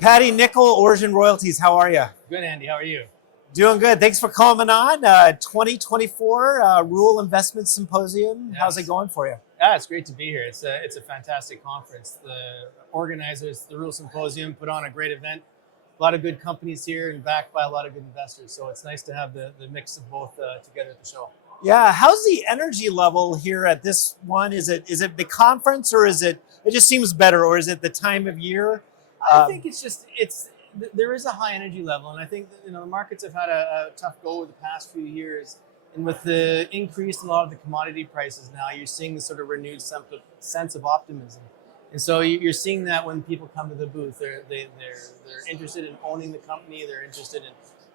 Patty Nickel, Orogen Royalties, how are you? Good, Andy. How are you? Doing good. Thanks for coming on. 2024 Rural Investment Symposium. Yes. How's it going for you? Yeah, it's great to be here. It's a fantastic conference. The organizers, the Rural Symposium, put on a great event. A lot of good companies here and backed by a lot of good investors. So it's nice to have the mix of both together at the show. Yeah. How's the energy level here at this one? Is it the conference, or is it just seems better, or is it the time of year? I think there is a high energy level, and I think that, the markets have had a tough go over the past few years, and with the increase in a lot of the commodity prices now, you're seeing this sort of renewed sense of optimism, and so you're seeing that when people come to the booth, they're interested in owning the company, they're interested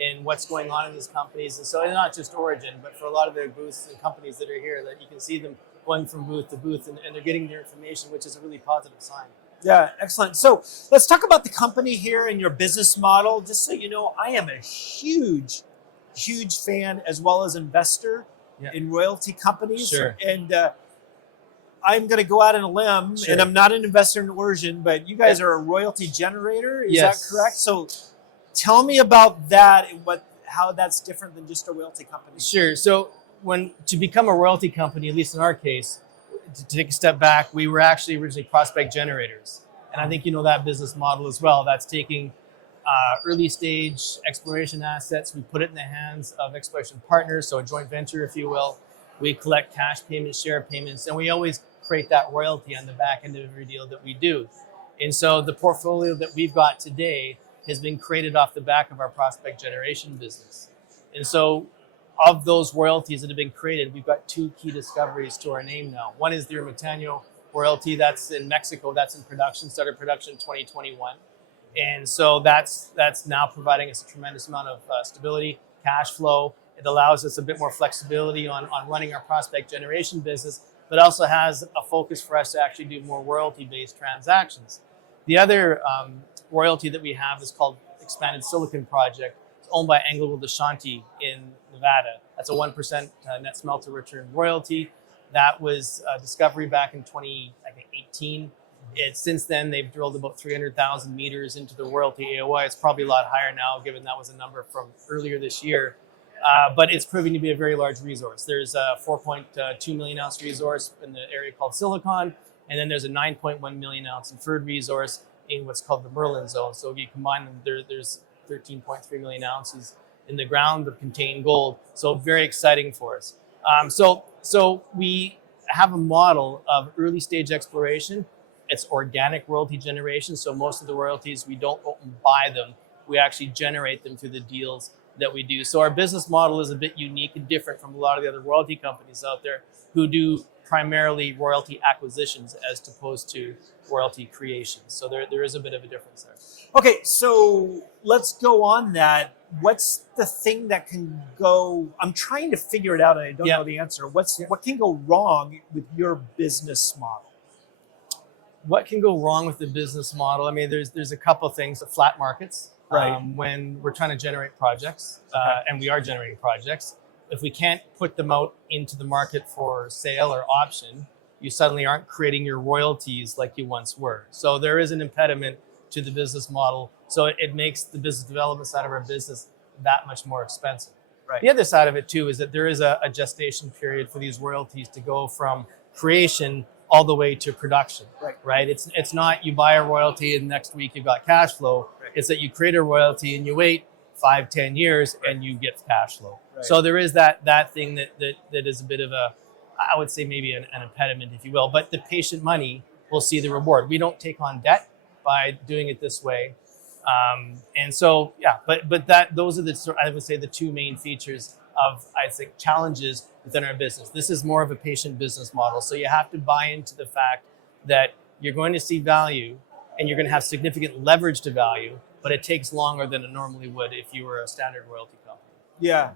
in what's going on in these companies, and so not just Orogen, but for a lot of the booths and companies that are here, that you can see them going from booth to booth, and they're getting their information, which is a really positive sign. Yeah, excellent. So let's talk about the company here and your business model. Just so you know, I am a huge fan as well as investor in royalty companies. Sure. And I'm going to go out on a limb, and I'm not an investor in Orogen, but you guys are a royalty generator. Is that correct? So tell me about that and how that's different than just a royalty company. Sure. So to become a royalty company, at least in our case, to take a step back, we were actually originally prospect generators. And I think you know that business model as well. That's taking early stage exploration assets. We put it in the hands of exploration partners, so a joint venture, if you will. We collect cash payments, share payments, and we always create that royalty on the back end of every deal that we do. And so the portfolio that we've got today has been created off the back of our prospect generation business. And so of those royalties that have been created, we've got two key discoveries to our name now. One is the Ermitaño royalty, that's in Mexico, that's in production, started production in 2021. And so that's now providing us a tremendous amount of stability, cash flow. It allows us a bit more flexibility on running our prospect generation business, but also has a focus for us to actually do more royalty-based transactions. The other royalty that we have is called Expanded Silicon Project. It's owned by AngloGold Ashanti in Nevada. That's a 1% net smelter return royalty. That was a discovery back in 2018. Since then, they've drilled about 300,000 meters into the royalty AOI. It's probably a lot higher now, given that was a number from earlier this year. But it's proving to be a very large resource. There's a 4.2 million ounce resource in the area called Silicon, and then there's a 9.1 million ounce inferred resource in what's called the Merlin zone. So if you combine them, there's 13.3 million ounces in the ground of contained gold. So very exciting for us. So we have a model of early stage exploration. It's organic royalty generation. So most of the royalties, we don't go and buy them. We actually generate them through the deals that we do. So our business model is a bit unique and different from a lot of the other royalty companies out there who do primarily royalty acquisitions as opposed to royalty creation. So there is a bit of a difference there. Okay, so let's go on that. What's the thing that can go? I'm trying to figure it out, and I don't know the answer. What can go wrong with your business model? What can go wrong with the business model? I mean, there's a couple of things. The flat markets, when we're trying to generate projects, and we are generating projects. If we can't put them out into the market for sale or option, you suddenly aren't creating your royalties like you once were. So there is an impediment to the business model. So it makes the business development side of our business that much more expensive. Right. The other side of it too is that there is a gestation period for these royalties to go from creation all the way to production. Right? It's not you buy a royalty and next week you've got cash flow. Right. It's that you create a royalty and you wait 5-10 years and you get cash flow. Right. So there is that thing that is a bit of a, I would say maybe an impediment, if you will. But the patient money will see the reward. We don't take on debt by doing it this way. And so, those are I would say the two main features of, I think, challenges within our business. This is more of a patient business model. So you have to buy into the fact that you're going to see value and you're going to have significant leverage to value, but it takes longer than it normally would if you were a standard royalty company. Yeah.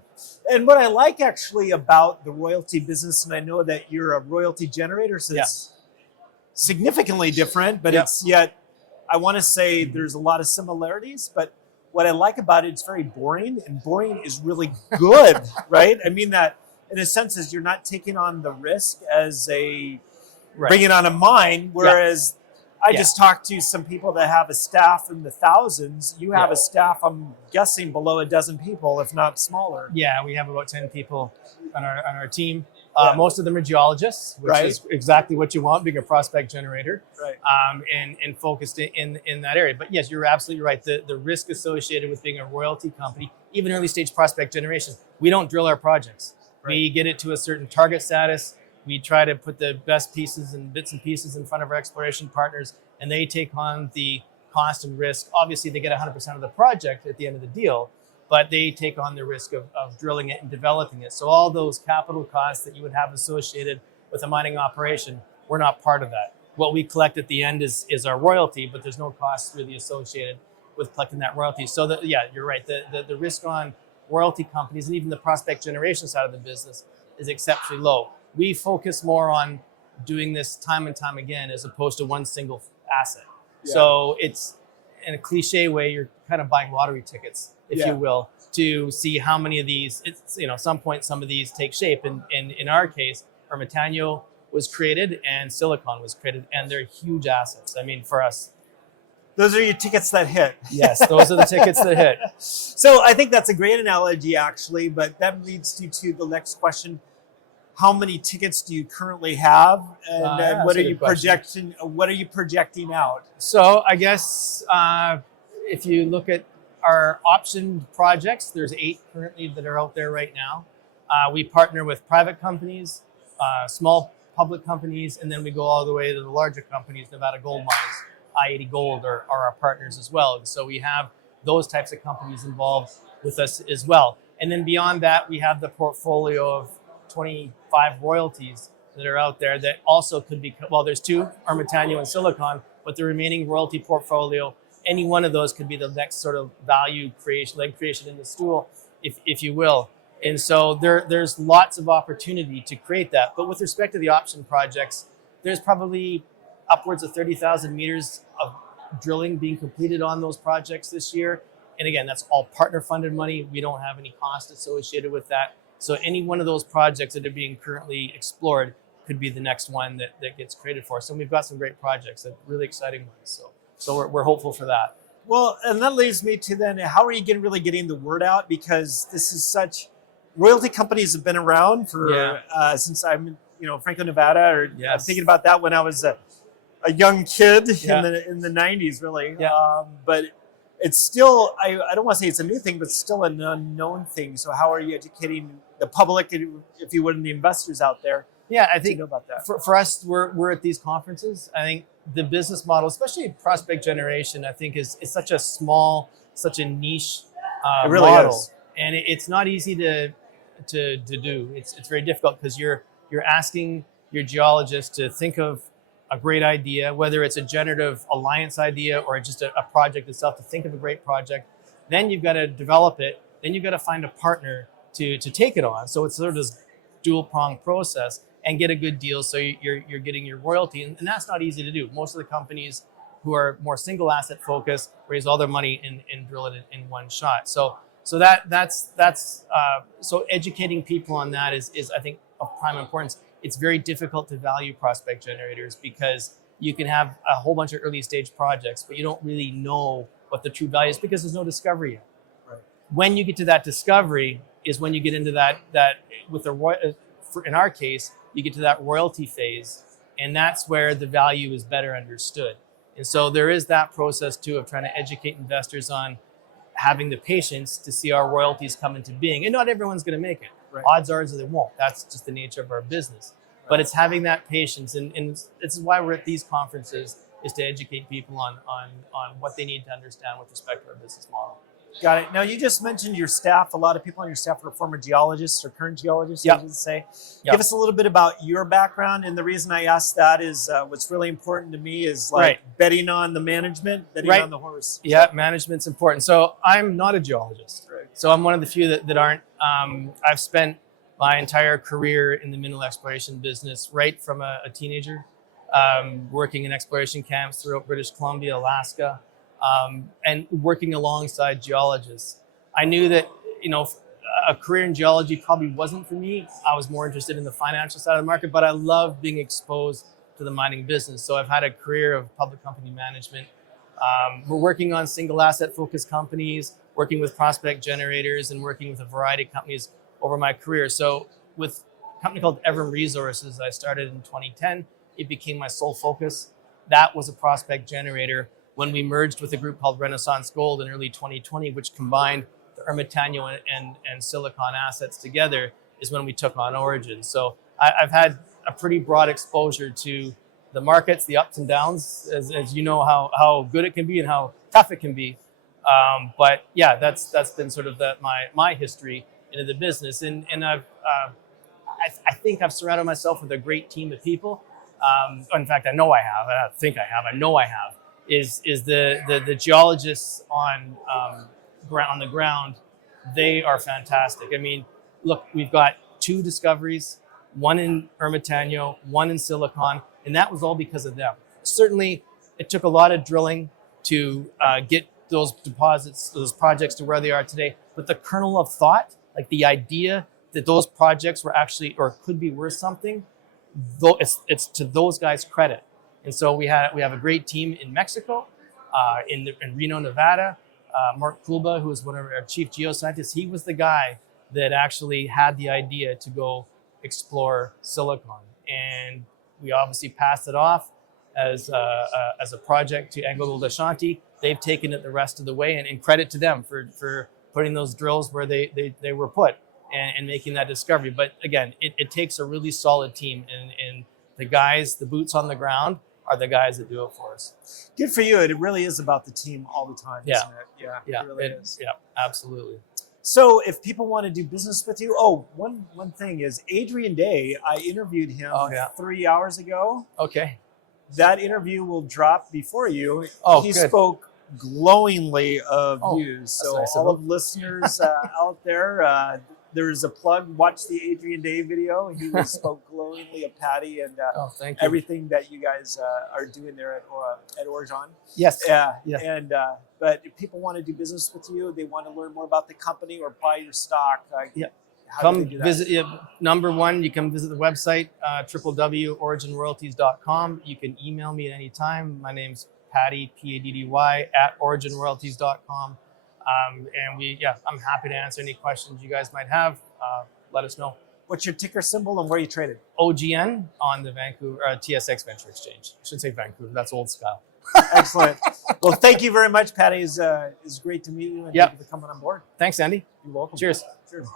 And what I like actually about the royalty business, and I know that you're a royalty generator, so it's significantly different, but it's yet, I want to say there's a lot of similarities, but what I like about it, it's very boring, and boring is really good, right? I mean that in a sense, is you're not taking on the risk as a Right. bringing on a mine, whereas I Yeah. just talked to some people that have a staff in the thousands. You have Yeah. a staff, I'm guessing, below a dozen people, if not smaller. Yeah, we have about 10 people on our team. Yeah. Most of them are geologists, which Right. is exactly what you want, being a prospect generator, Right. and focused in that area. But yes, you're absolutely right. The risk associated with being a royalty company, even early stage prospect generation, we don't drill our projects. Right. We get it to a certain target status. We try to put the best pieces and bits and pieces in front of our exploration partners, and they take on the cost and risk. Obviously, they get 100% of the project at the end of the deal, but they take on the risk of drilling it and developing it. So all those capital costs that you would have associated with a mining operation, we're not part of that. What we collect at the end is our royalty, but there's no costs really associated with collecting that royalty. So yeah, you're right. The risk on royalty companies and even the prospect generation side of the business is exceptionally low. We focus more on doing this time and time again as opposed to one single asset. Yeah. So it's, in a cliche way, you're kind of buying lottery tickets, if Yeah. you will, to see how many of these, it's, some point some of these take shape. And in our case, Ermitaño was created and Silicon was created, and they're huge assets. I mean, for us. Those are your tickets that hit. Yes, those are the tickets that hit. So I think that's a great analogy, actually, but that leads you to the next question. How many tickets do you currently have, and Yeah, what that's are a you good question. projecting? What are you projecting out? So I guess if you look at our optioned projects, there's 8 currently that are out there right now. We partner with private companies, small public companies, and then we go all the way to the larger companies. Nevada Gold Mines, I-80 Gold are our partners as well. And so we have those types of companies involved with us as well. And then beyond that, we have the portfolio of 25 royalties that are out there that also could be, well, there's 2, Ermitaño and Silicon, but the remaining royalty portfolio, any one of those could be the next sort of value creation, leg creation in the stool, if you will. And so there's lots of opportunity to create that. But with respect to the option projects, there's probably upwards of 30,000 meters of drilling being completed on those projects this year. And again, that's all partner funded money. We don't have any cost associated with that. So any one of those projects that are being currently explored could be the next one that gets created for us. So we've got some great projects, really exciting ones. So we're hopeful for that. Well, and that leads me to then, how are you really getting the word out? Because this is such, royalty companies have been around for since I'm, Franco, Nevada, or I'm Yes. thinking about that when I was a young kid Yeah. in the 90s, really. Yeah. But it's still, I don't want to say it's a new thing, but still an unknown thing. So how are you educating the public, if you would, and the investors out there? Yeah, I to think know about that? for us, we're at these conferences. I think the business model, especially prospect generation, I think is such a small, such a niche It really model, is. and it's not easy to do. It's very difficult because you're asking your geologist to think of a great idea, whether it's a generative alliance idea or just a project itself, to think of a great project. Then you've got to develop it. Then you've got to find a partner to take it on. So it's sort of this dual pronged process, and get a good deal so you're getting your royalty. And that's not easy to do. Most of the companies who are more single asset focused raise all their money and drill it in one shot. So that's so educating people on that is I think of prime importance. It's very difficult to value prospect generators because you can have a whole bunch of early stage projects, but you don't really know what the true value is because there's no discovery yet. Right. When you get to that discovery is when you get into that with the in our case, you get to that royalty phase, and that's where the value is better understood. And so there is that process too of trying to educate investors on having the patience to see our royalties come into being. And not everyone's going to make it. Right. Odds are they won't. That's just the nature of our business. But it's having that patience, and this is why we're at these conferences, is to educate people on what they need to understand with respect to our business model. Got it. Now, you just mentioned your staff. A lot of people on your staff are former geologists or current geologists, Yep. I should say. Yep. Give us a little bit about your background. And the reason I asked that is what's really important to me is Right. betting on the management, betting Right. on the horse. Yeah, management's important. So I'm not a geologist. Right. So I'm one of the few that aren't. I've spent my entire career in the mineral exploration business, right from a teenager, working in exploration camps throughout British Columbia, Alaska, and working alongside geologists. I knew that, a career in geology probably wasn't for me. I was more interested in the financial side of the market, but I love being exposed to the mining business. So I've had a career of public company management. We're working on single asset focused companies, working with prospect generators, and working with a variety of companies over my career. So with a company called Evrim Resources, I started in 2010. It became my sole focus. That was a prospect generator when we merged with a group called Renaissance Gold in early 2020, which combined the Ermitaño and Silicon assets together, is when we took on Orogen. So I've had a pretty broad exposure to the markets, the ups and downs, as you know how good it can be and how tough it can be. But yeah, that's been sort of my history into the business, and I think I've surrounded myself with a great team of people. In fact, I know I have. I don't think I have. I know I have. Is the geologists on the ground? They are fantastic. I mean, look, we've got 2 discoveries, one in Ermitaño, one in Silicon, and that was all because of them. Certainly, it took a lot of drilling to get those deposits, those projects to where they are today. But the kernel of thought, like the idea that those projects were actually or could be worth something, though it's to those guys' credit. And so we have a great team in Mexico, in Reno, Nevada. Mark Kulba, who is one of our chief geoscientists, he was the guy that actually had the idea to go explore Silicon. And we obviously passed it off as a project to AngloGold Ashanti. They've taken it the rest of the way, and credit to them for putting those drills where they were put and making that discovery. But again, it takes a really solid team, and the guys, the boots on the ground, are the guys that do it for us. Good for you. It really is about the team all the time, isn't it? Yeah, it really is. Yeah, absolutely. So if people want to do business with you, one thing is Adrian Day, I interviewed him 3 hours ago. Okay. That interview will drop before you. He good. spoke glowingly of you. So nice all of listeners out there, there's a plug. Watch the Adrian Day video. He spoke glowingly of Patty and thank you. everything that you guys are doing there at Orogen. Yes. Yeah. Yeah. And but if people want to do business with you, they want to learn more about the company or buy your stock. How do they do that? Visit. Number one, you can visit the website www.orogenroyalties.com. You can email me at any time. My name's Paddy, Paddy at orogenroyalties.com. And I'm happy to answer any questions you guys might have. Let us know. What's your ticker symbol and where are you traded? OGN on the Vancouver TSX Venture Exchange. I shouldn't say Vancouver. That's old style. Excellent. Well, thank you very much, Patty. It's great to meet you, and thank you for coming on board. Thanks, Andy. You're welcome. Cheers. Cheers.